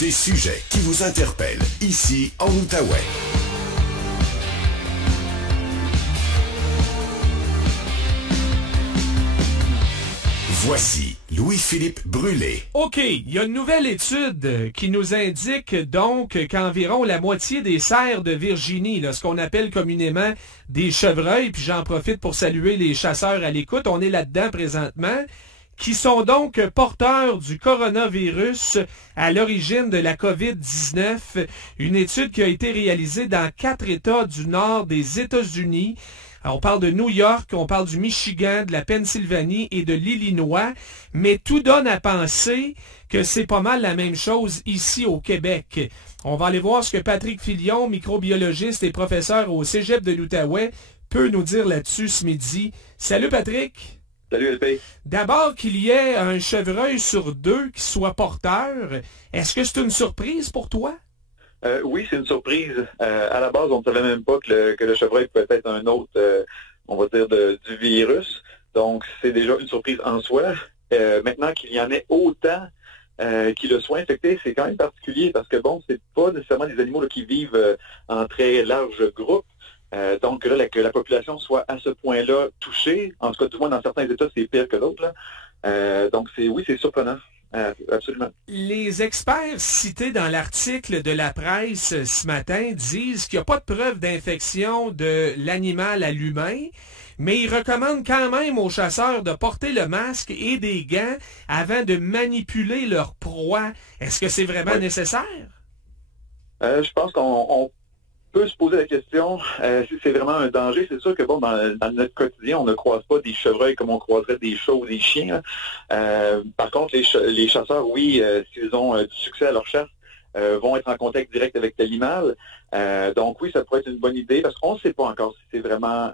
Des sujets qui vous interpellent ici en Outaouais. Voici Louis-Philippe Brûlé. OK, il y a une nouvelle étude qui nous indique donc qu'environ la moitié des cerfs de Virginie, là, ce qu'on appelle communément des chevreuils, puis j'en profite pour saluer les chasseurs à l'écoute, on est là-dedans présentement, qui sont donc porteurs du coronavirus à l'origine de la COVID-19. Une étude qui a été réalisée dans 4 États du nord des États-Unis. On parle de New York, on parle du Michigan, de la Pennsylvanie et de l'Illinois, mais tout donne à penser que c'est pas mal la même chose ici au Québec. On va aller voir ce que Patrick Filion, microbiologiste et professeur au Cégep de l'Outaouais, peut nous dire là-dessus ce midi. Salut Patrick! Salut LP. D'abord qu'il y ait un chevreuil sur 2 qui soit porteur, est-ce que c'est une surprise pour toi? Oui, c'est une surprise. À la base, on ne savait même pas que le chevreuil pouvait être un autre, on va dire, du virus. Donc, c'est déjà une surprise en soi. Maintenant qu'il y en ait autant qui le soient infectés, c'est quand même particulier parce que, bon, c'est pas nécessairement des animaux là, qui vivent en très large groupe. Donc, là, que la population soit à ce point-là touchée, en tout cas, du moins dans certains États, c'est pire que d'autres. Donc, c'est surprenant. Absolument. Les experts cités dans l'article de la presse ce matin disent qu'il n'y a pas de preuve d'infection de l'animal à l'humain, mais ils recommandent quand même aux chasseurs de porter le masque et des gants avant de manipuler leur proie. Est-ce que c'est vraiment nécessaire? Je pense qu'on peut se poser la question si c'est vraiment un danger. C'est sûr que bon, dans notre quotidien, on ne croise pas des chevreuils comme on croiserait des chats ou des chiens. Par contre, les chasseurs, oui, s'ils ont du succès à leur chasse, vont être en contact direct avec l'animal. Donc oui, ça pourrait être une bonne idée parce qu'on ne sait pas encore si c'est vraiment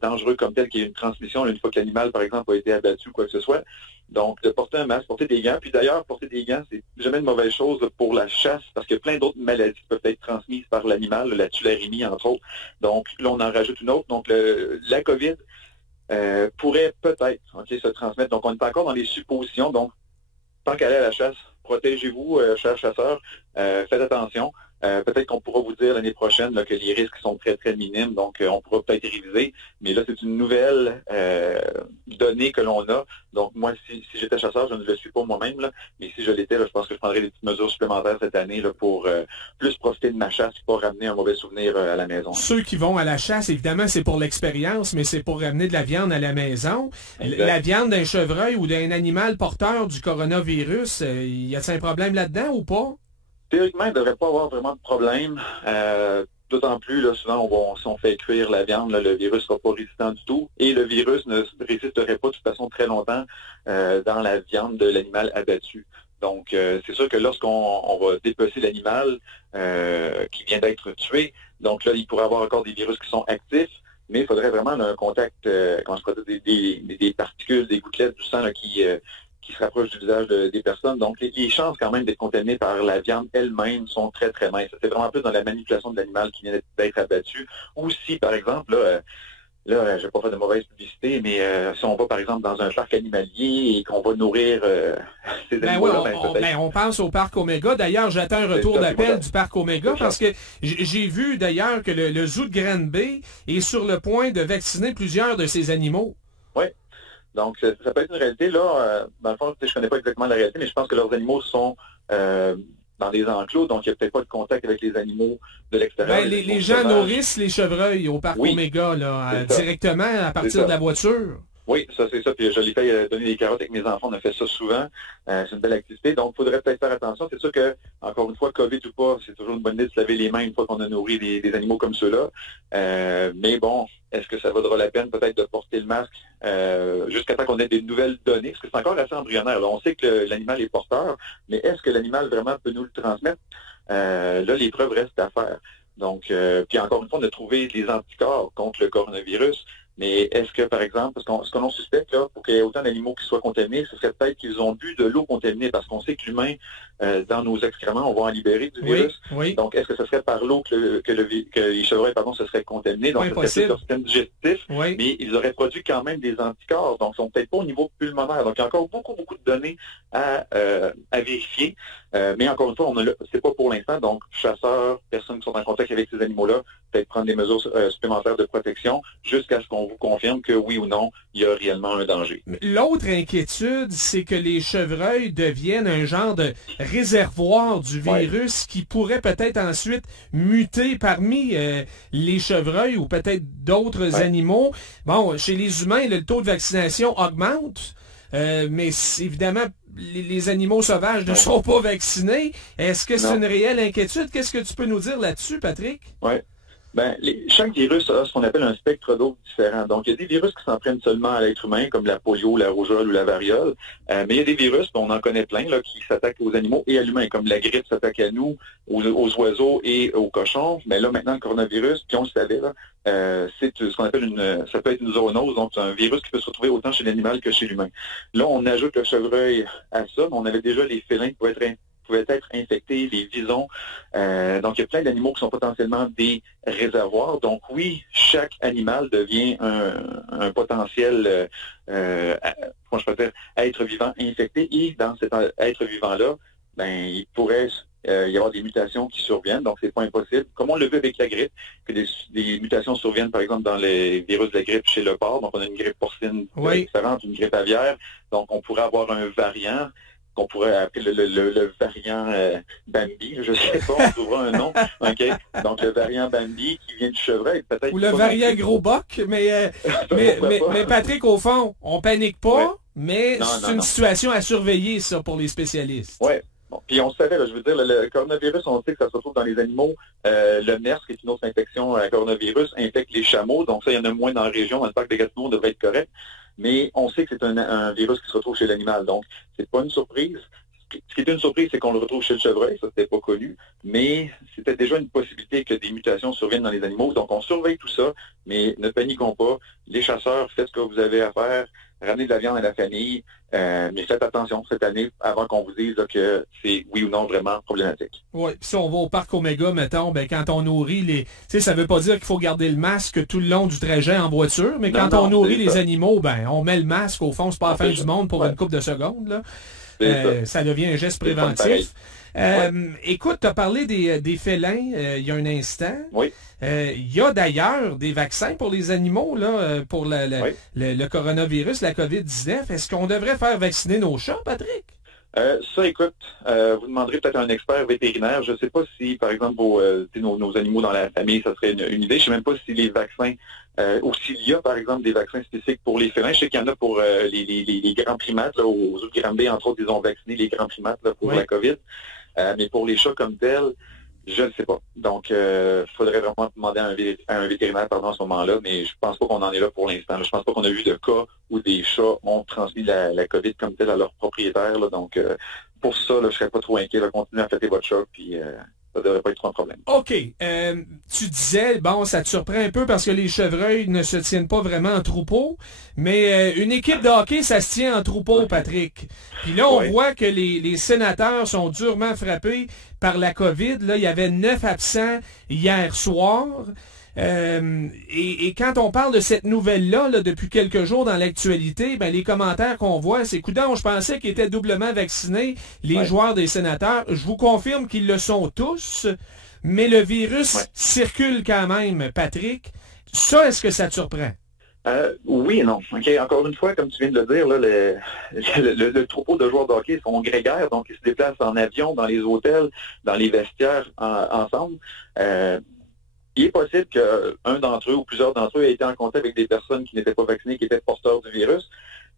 dangereux comme tel qu'il y ait une transmission une fois que l'animal, par exemple, a été abattu ou quoi que ce soit. Donc, de porter un masque, porter des gants. Puis d'ailleurs, porter des gants, c'est jamais une mauvaise chose pour la chasse parce qu'il y a plein d'autres maladies qui peuvent être transmises par l'animal, la tularemie, entre autres. Donc, là, on en rajoute une autre. Donc, la COVID pourrait peut-être se transmettre. Donc, on n'est pas encore dans les suppositions. Donc, tant qu'à aller à la chasse, protégez-vous, chers chasseurs, faites attention. Peut-être qu'on pourra vous dire l'année prochaine là, que les risques sont très, très minimes, donc on pourra peut-être réviser. Mais là, c'est une nouvelle donnée que l'on a. Donc moi, si j'étais chasseur, je ne le suis pas moi-même, là, mais si je l'étais, là, je pense que je prendrais des petites mesures supplémentaires cette année là, pour plus profiter de ma chasse et pas ramener un mauvais souvenir à la maison. Ceux qui vont à la chasse, évidemment, c'est pour l'expérience, mais c'est pour ramener de la viande à la maison. Exact. La viande d'un chevreuil ou d'un animal porteur du coronavirus, y a-t-il un problème là-dedans ou pas? Théoriquement, il ne devrait pas avoir vraiment de problème. D'autant plus, là, souvent, si on fait cuire la viande, là, le virus ne sera pas résistant du tout. Et le virus ne résisterait pas de toute façon très longtemps dans la viande de l'animal abattu. Donc, c'est sûr que lorsqu'on va dépecer l'animal qui vient d'être tué, donc là, il pourrait avoir encore des virus qui sont actifs, mais il faudrait vraiment un contact, des particules, des gouttelettes du sang là, qui se rapprochent du visage des personnes. Donc, les chances quand même d'être contaminé par la viande elle-même sont très, très minces. C'est vraiment plus dans la manipulation de l'animal qui vient d'être abattu. Ou si, par exemple, là, je vais pas faire de mauvaise publicité, mais si on va, par exemple, dans un parc animalier et qu'on va nourrir ces animaux-là... on pense au parc Omega. D'ailleurs, j'attends un retour d'appel du parc Omega parce que j'ai vu d'ailleurs que le zoo de Granby est sur le point de vacciner plusieurs de ces animaux. Oui. Donc, ça peut être une réalité. Là, dans le fond, je ne connais pas exactement la réalité, mais je pense que leurs animaux sont dans des enclos, donc il n'y a peut-être pas de contact avec les animaux de l'extérieur. Ben, les gens nourrissent les chevreuils au parc Omega, là, directement à partir de la voiture. Oui, ça c'est ça. Puis je l'ai fait donner des carottes avec mes enfants. On a fait ça souvent. C'est une belle activité. Donc, il faudrait peut-être faire attention. C'est sûr que, encore une fois, COVID ou pas, c'est toujours une bonne idée de se laver les mains une fois qu'on a nourri des animaux comme ceux-là. Mais bon, est-ce que ça vaudra la peine peut-être de porter le masque jusqu'à temps qu'on ait des nouvelles données? Parce que c'est encore assez embryonnaire. Là, on sait que l'animal est porteur, mais est-ce que l'animal vraiment peut nous le transmettre? Là, les preuves restent à faire. Donc, puis encore une fois, on a trouvé des anticorps contre le coronavirus. Mais est-ce que, par exemple, ce que l'on suspecte, là, pour qu'il y ait autant d'animaux qui soient contaminés, ce serait peut-être qu'ils ont bu de l'eau contaminée, parce qu'on sait que l'humain, dans nos excréments, on va en libérer du virus. Oui. Donc, est-ce que ce serait par l'eau que les chevreuils, se seraient contaminés? Donc, ça serait leur système digestif, mais ils auraient produit quand même des anticorps, donc ils sont peut-être pas au niveau pulmonaire. Donc, il y a encore beaucoup de données à vérifier. Mais encore une fois, c'est pas pour l'instant. Donc, chasseurs, personnes qui sont en contact avec ces animaux-là, peut-être prendre des mesures supplémentaires de protection jusqu'à ce qu'on vous confirme que oui ou non, il y a réellement un danger. L'autre inquiétude, c'est que les chevreuils deviennent un genre de réservoir du virus qui pourrait peut-être ensuite muter parmi les chevreuils ou peut-être d'autres animaux. Bon, chez les humains, le taux de vaccination augmente, mais évidemment, les animaux sauvages ne sont pas vaccinés. Est-ce que c'est une réelle inquiétude? Qu'est-ce que tu peux nous dire là-dessus, Patrick? Oui. Chaque virus a ce qu'on appelle un spectre d'eau différent. Donc, il y a des virus qui s'en prennent seulement à l'être humain, comme la polio, la rougeole ou la variole. Mais il y a des virus, on en connaît plein, là, qui s'attaquent aux animaux et à l'humain, comme la grippe s'attaque à nous, aux oiseaux et aux cochons. Mais là, maintenant, le coronavirus, puis on le savait, là, c'est ce qu'on appelle ça peut être une zoonose, donc c'est un virus qui peut se retrouver autant chez l'animal que chez l'humain. Là, on ajoute le chevreuil à ça, mais on avait déjà les félins qui pouvaient être infectés, les visons. Donc, il y a plein d'animaux qui sont potentiellement des réservoirs. Donc, oui, chaque animal devient un potentiel comment je peux dire, être vivant infecté. Et dans cet être vivant-là, il pourrait y avoir des mutations qui surviennent. Donc, c'est pas impossible. Comme on le vu avec la grippe, que des mutations surviennent, par exemple, dans les virus de la grippe chez le porc. Donc, on a une grippe porcine différente, une grippe aviaire. Donc, on pourrait avoir un variant qu'on pourrait appeler le variant Bambi, je ne sais pas, on trouvera un nom. Okay. Donc, le variant Bambi qui vient du chevreuil, peut-être. Ou le variant Gros Boc, mais Patrick, au fond, on panique pas, mais c'est une situation à surveiller, ça, pour les spécialistes. Oui. Bon, puis on savait, là, je veux dire, le coronavirus, on sait que ça se retrouve dans les animaux. Le MERS, qui est une autre infection à coronavirus, infecte les chameaux. Donc ça, il y en a moins dans la région. Dans le parc des Gatineau, on devrait être correct. Mais on sait que c'est un virus qui se retrouve chez l'animal. Donc, c'est pas une surprise. Ce qui est une surprise, c'est qu'on le retrouve chez le chevreuil. Ça, c'était pas connu. Mais c'était déjà une possibilité que des mutations surviennent dans les animaux. Donc, on surveille tout ça. Mais ne paniquons pas. Les chasseurs, faites ce que vous avez à faire. Ramenez de la viande à la famille. Mais faites attention cette année avant qu'on vous dise là, que c'est oui ou non vraiment problématique. Oui, puis si on va au parc Omega, mettons, quand on nourrit les... Tu sais, ça veut pas dire qu'il faut garder le masque tout le long du trajet en voiture, mais quand on nourrit les animaux, on met le masque, au fond, c'est pas la fin du monde pour une couple de secondes, là. Ça devient un geste préventif. Écoute, tu as parlé des félins il y a un instant. Oui. Il y a d'ailleurs des vaccins pour les animaux, là, pour le coronavirus, la COVID-19. Est-ce qu'on devrait faire vacciner nos chats, Patrick? Ça, écoute, vous demanderez peut-être à un expert vétérinaire. Je ne sais pas si, par exemple, nos animaux dans la famille, ça serait une idée. Je ne sais même pas si les vaccins, ou s'il y a, par exemple, des vaccins spécifiques pour les félins. Je sais qu'il y en a pour les grands primates, là, aux Granby, entre autres, ils ont vacciné les grands primates là, pour la COVID. Mais pour les chats comme tels, je ne sais pas. Donc, il faudrait vraiment demander à un vétérinaire à ce moment-là, mais je pense pas qu'on en est là pour l'instant. Je pense pas qu'on a vu de cas où des chats ont transmis la COVID comme telle à leur propriétaire. Là. Donc, pour ça, là, je serais pas trop inquiet. Là. Continuez à fêter votre chat, puis ça devrait pas être trop un problème. OK. Tu disais, ça te surprend un peu parce que les chevreuils ne se tiennent pas vraiment en troupeau, mais une équipe de hockey, ça se tient en troupeau, Patrick. Puis là, on voit que les sénateurs sont durement frappés par la COVID. Là, il y avait 9 absents hier soir. Et quand on parle de cette nouvelle-là, là, depuis quelques jours dans l'actualité, les commentaires qu'on voit, c'est coudonc, je pensais qu'ils étaient doublement vaccinés, les joueurs des sénateurs. Je vous confirme qu'ils le sont tous, mais le virus circule quand même, Patrick. Ça, est-ce que ça te surprend? Oui et non. Okay. Encore une fois, comme tu viens de le dire, là, le troupeau de joueurs de hockey sont grégaires, donc ils se déplacent en avion, dans les hôtels, dans les vestiaires ensemble. Il est possible qu'un d'entre eux ou plusieurs d'entre eux aient été en contact avec des personnes qui n'étaient pas vaccinées, qui étaient porteurs du virus.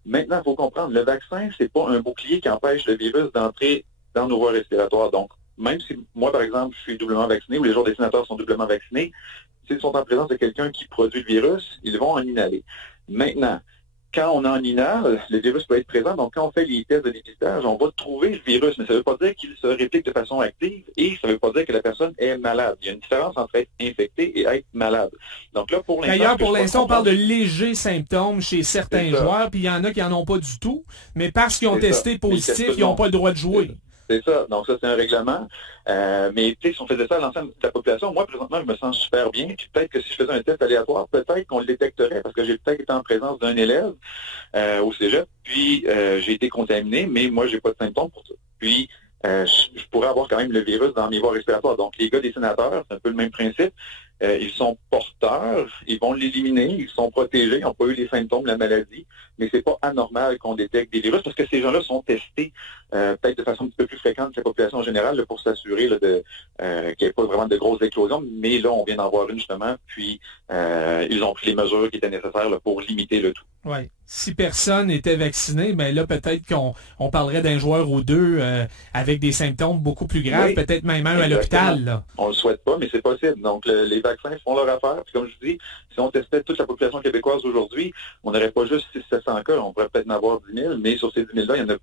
Maintenant, il faut comprendre, le vaccin, c'est pas un bouclier qui empêche le virus d'entrer dans nos voies respiratoires. Donc, même si moi, par exemple, je suis doublement vacciné ou les joueurs des sénateurs sont doublement vaccinés, s'ils sont en présence de quelqu'un qui produit le virus, ils vont en inhaler. Maintenant, quand on en inhale, le virus peut être présent. Donc, quand on fait les tests de dépistage, on va trouver le virus, mais ça ne veut pas dire qu'il se réplique de façon active et ça ne veut pas dire que la personne est malade. Il y a une différence entre être infecté et être malade. Donc là, pour l'instant... D'ailleurs, pour l'instant, on parle de légers symptômes chez certains joueurs, puis il y en a qui n'en ont pas du tout, mais parce qu'ils ont testé positif, ils n'ont pas le droit de jouer. C'est ça. Donc ça, c'est un règlement. Mais tu sais, si on faisait ça à l'ensemble de la population, moi, présentement, je me sens super bien. Puis peut-être que si je faisais un test aléatoire, peut-être qu'on le détecterait, parce que j'ai peut-être été en présence d'un élève au cégep, puis j'ai été contaminé, mais moi, j'ai pas de symptômes pour ça. Puis je pourrais avoir quand même le virus dans mes voies respiratoires. Donc les gars des sénateurs, c'est un peu le même principe. Ils sont porteurs, ils vont l'éliminer, ils sont protégés, ils n'ont pas eu les symptômes de la maladie, mais c'est pas anormal qu'on détecte des virus parce que ces gens-là sont testés peut-être de façon un petit peu plus fréquente que la population en général là, pour s'assurer qu'il n'y ait pas vraiment de grosses éclosions, mais là, on vient d'en voir une justement, puis ils ont pris les mesures qui étaient nécessaires là, pour limiter le tout. Oui. Si personne était vacciné, ben là, peut-être qu'on parlerait d'un joueur ou deux avec des symptômes beaucoup plus graves, oui, peut-être même un à l'hôpital. Là. On le souhaite pas, mais c'est possible. Donc, les vaccins font leur affaire. Puis, comme je vous dis, si on testait toute la population québécoise aujourd'hui, on n'aurait pas juste 600-700 cas, on pourrait peut-être en avoir 10 000, mais sur ces 10 000-là, il y en a,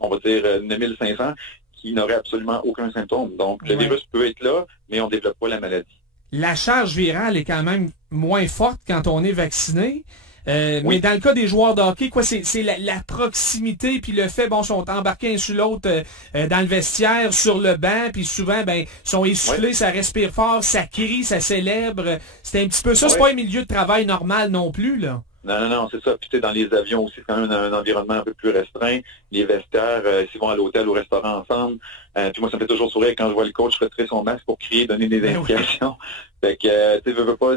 on va dire, 9 500 qui n'auraient absolument aucun symptôme. Donc, le virus peut être là, mais on ne développe pas la maladie. La charge virale est quand même moins forte quand on est vacciné. Mais dans le cas des joueurs de hockey, quoi, c'est la proximité puis le fait, bon, sont embarqués un sur l'autre dans le vestiaire, sur le banc, puis souvent, ben, sont essoufflés, ça respire fort, ça crie, ça célèbre. C'est un petit peu ça. C'est pas un milieu de travail normal non plus, là. Non, c'est ça. Puis tu sais, dans les avions aussi, c'est quand même un environnement un peu plus restreint. Les vestiaires, s'ils vont à l'hôtel ou au restaurant ensemble. Puis moi, ça me fait toujours sourire quand je vois le coach retirer son masque pour crier, donner des indications. Fait que, tu sais, veux pas,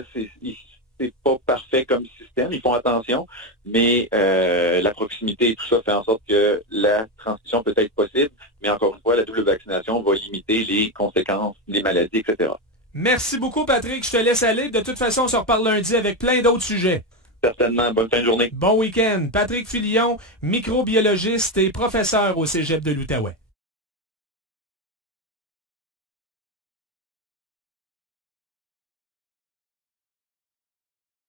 c'est pas parfait comme système, ils font attention, mais la proximité et tout ça fait en sorte que la transmission peut être possible, mais encore une fois, la double vaccination va limiter les conséquences, les maladies, etc. Merci beaucoup, Patrick. Je te laisse aller. De toute façon, on se reparle lundi avec plein d'autres sujets. Certainement. Bonne fin de journée. Bon week-end. Patrick Filion, microbiologiste et professeur au Cégep de l'Outaouais.